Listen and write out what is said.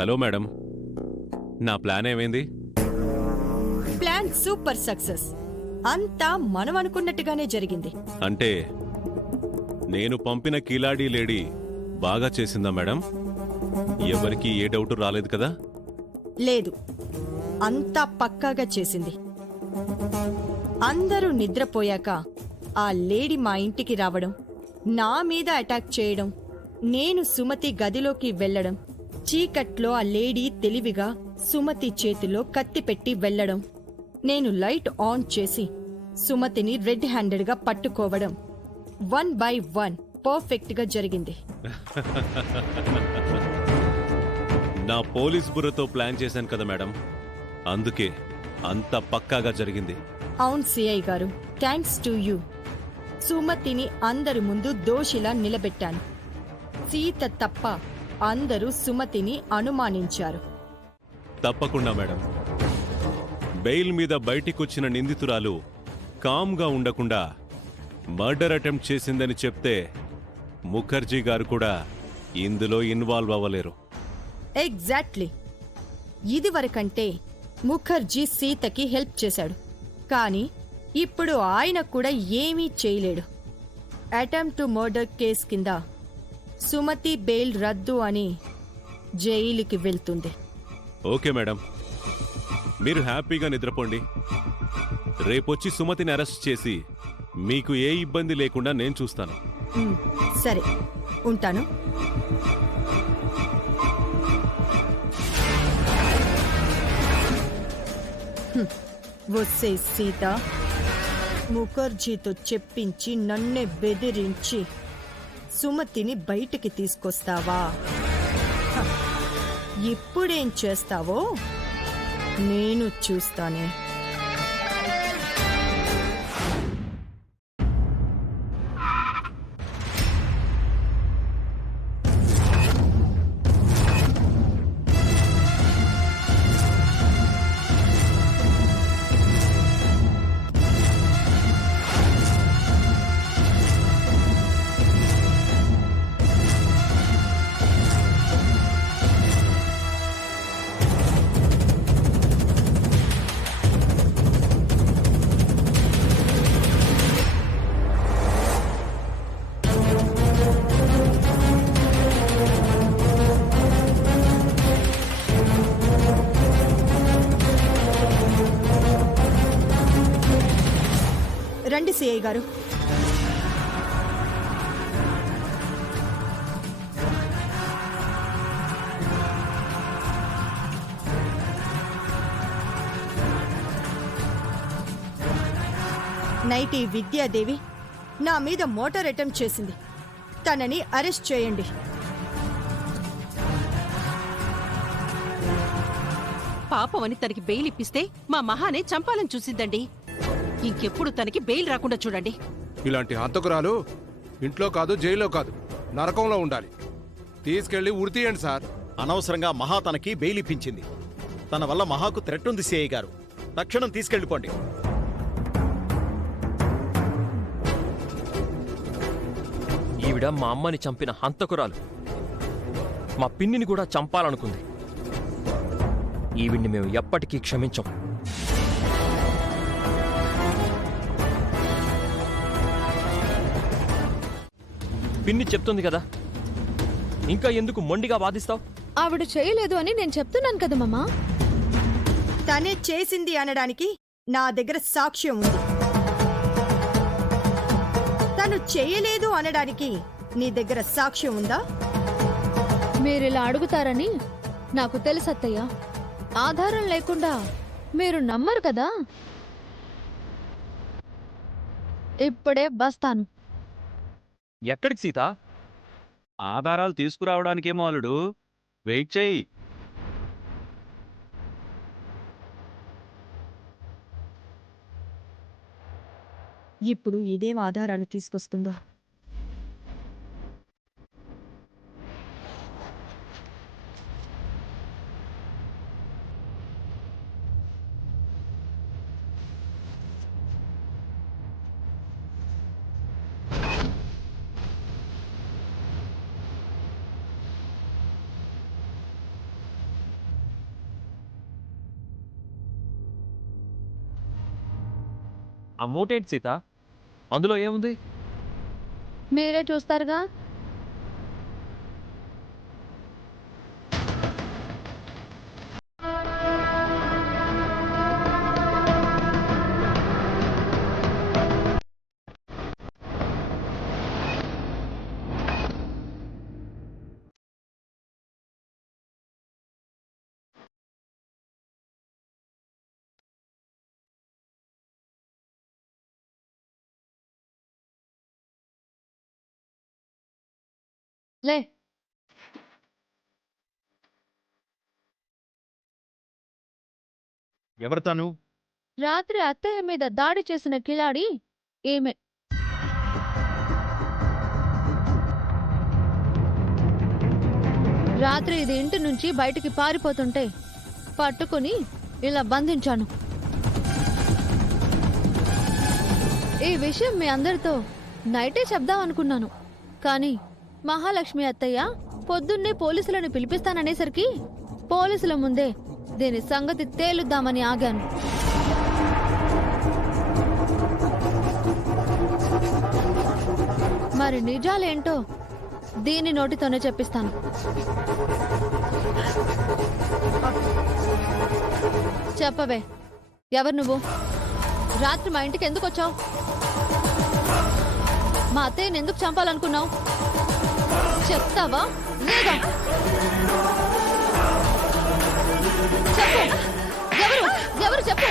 Hello madam, నా plan ఏమైంది? Plan super success. అంతా మనం అనుకున్నట్టుగానే జరిగింది. అంటే నేను పంపిన కిలాడీ లేడీ బాగా చేసిందా మేడం? ఎవరికి ఏ డౌట్ రాలేదు కదా? లేదు, అంతా పక్కాగా చేసింది. అందరూ నిద్రపోయాక ఆ లేడీ మా ఇంటికి రావడం, నా మీద అటాక్ చేయడం, నేను సుమతి గదిలోకి వెళ్లడం, చీకట్లో ఆ లేడీ తెలివిగా సుమతి చేతిలో కత్తి పెట్టి వెళ్లడం, నేను లైట్ ఆన్ చేసి సుమతిని రెడ్ హ్యాండెడ్గా పట్టుకోవడం, 1 by 1 పర్ఫెక్ట్ గా జరిగింది. నా పోలీస్ బుర్రతో ప్లాన్ చేశాను కదా మేడం, అందుకే అంత పక్కాగా జరిగింది. అవును సిఐ గారు, థ్యాంక్స్ టు యూ. సుమతిని అందరి ముందు దోషిలా నిలబెట్టాను. సీత తప్ప అందరూ సుమతిని అనుమానించారు. తప్పకుండా మేడం. బెయిల్ మీద బయటికొచ్చిన నిందితురాలు కామ్గా ఉండకుండా మర్డర్ అటెంప్ట్ చేసిందని చెప్తే ముఖర్జీ గారు కూడా ఇందులో ఇన్వాల్వ్ అవ్వలేరు. ఎగ్జాక్ట్లీ. ఇదివరకంటే ముఖర్జీ సీతకి హెల్ప్ చేశాడు, కానీ ఇప్పుడు ఆయన కూడా ఏమీ చేయలేడు. అటెంప్ట్ టు మర్డర్ కేస్ కింద సుమతి బెయిల్ రద్దు అని జైలుకి వెళ్తుంది. ఓకే మేడం, మీరు హ్యాపీగా నిద్రపోండి. రేపొచ్చి సుమతిని అరెస్ట్ చేసి మీకు ఏ ఇబ్బంది లేకుండా నేను చూస్తాను. సరే, ఉంటాను. వస్తే సీత, ముఖర్జీతో చెప్పించి నన్నే బెదిరించి సుమతిని బయటికి తీసుకొస్తావా? ఇప్పుడేం చేస్తావో నేను చూస్తానే. రండి సిఐ గారు. నైట్ విద్యాదేవి నా మీద మోటార్ అటెంప్ట్ చేసింది. తనని అరెస్ట్ చేయండి. పాపమని తనకి బెయిల్ ఇప్పిస్తే మా మహానే చంపాలని చూసిందండి. ఇంకెప్పుడు తనకి బెయిల్ రాకుండా చూడండి. ఇలాంటి హంతకురాలు ఇంట్లో కాదు, జైల్లో కాదు, నరకంలో ఉండాలి. తీసుకెళ్లి ఉరితీయండి సార్. అనవసరంగా మహా తనకి బెయిల్ ఇప్పించింది. తన వల్ల మహాకు థ్రెట్ ఉంది సిఐ గారు. తక్షణం తీసుకెళ్ళిపోండి. ఈవిడ మా అమ్మని చంపిన హంతకురాలు. మా పిన్నిని కూడా చంపాలనుకుంది. ఈవిడ్ని మేము ఎప్పటికీ క్షమించం. పిన్ని చెప్తుంది కదా, ఇంకా ఎందుకు మొండిగా వాదిస్తావు? ఆవిడ చేయలేదు అని నేను చెప్తున్నాను కదా మామా. తనే చేసింది అనడానికి నా దగ్గర సాక్ష్యం ఉంది. తను చేయలేదు అనడానికి నీ దగ్గర సాక్ష్యం ఉందా? మీరిలా అడుగుతారని నాకు తెలుసు అత్తయ్య. ఆధారం లేకుండా మీరు నమ్మరు కదా. ఇప్పుడే బస్తాను. ఎక్కడికి సీత? ఆధారాలు తీసుకురావడానికేమో అల్లుడు, వెయిట్ చేయి. ఇప్పుడు ఇదేం ఆధారాలు తీసుకొస్తుందో. ఆ మూటేంటి సీత? అందులో ఏముంది? మీరే చూస్తారుగా. లే, ఎవరు తను? రాత్రి అత్తయ్య మీద దాడి చేసిన కిలాడి ఈమె. రాత్రి ఇది ఇంటి నుంచి బయటికి పారిపోతుంటే పట్టుకుని ఇలా బంధించాను. ఈ విషయం మీ అందరితో నైటే చెప్దాం అనుకున్నాను, కానీ మహాలక్ష్మి అత్తయ్య పొద్దున్నే పోలీసులను పిలిపిస్తాననేసరికి పోలీసుల ముందే దీని సంగతి తేలుద్దామని ఆగాను. మరి నిజాలేంటో దీని నోటితోనే చెప్పిస్తాను. చెప్పవే, ఎవరు నువ్వు? రాత్రి మా ఇంటికి ఎందుకు వచ్చావు? మా అత్తయ్యని ఎందుకు చంపాలనుకున్నావు? చెప్తావా లేదా? చెప్పు, ఎవరు ఎవరు చెప్పు.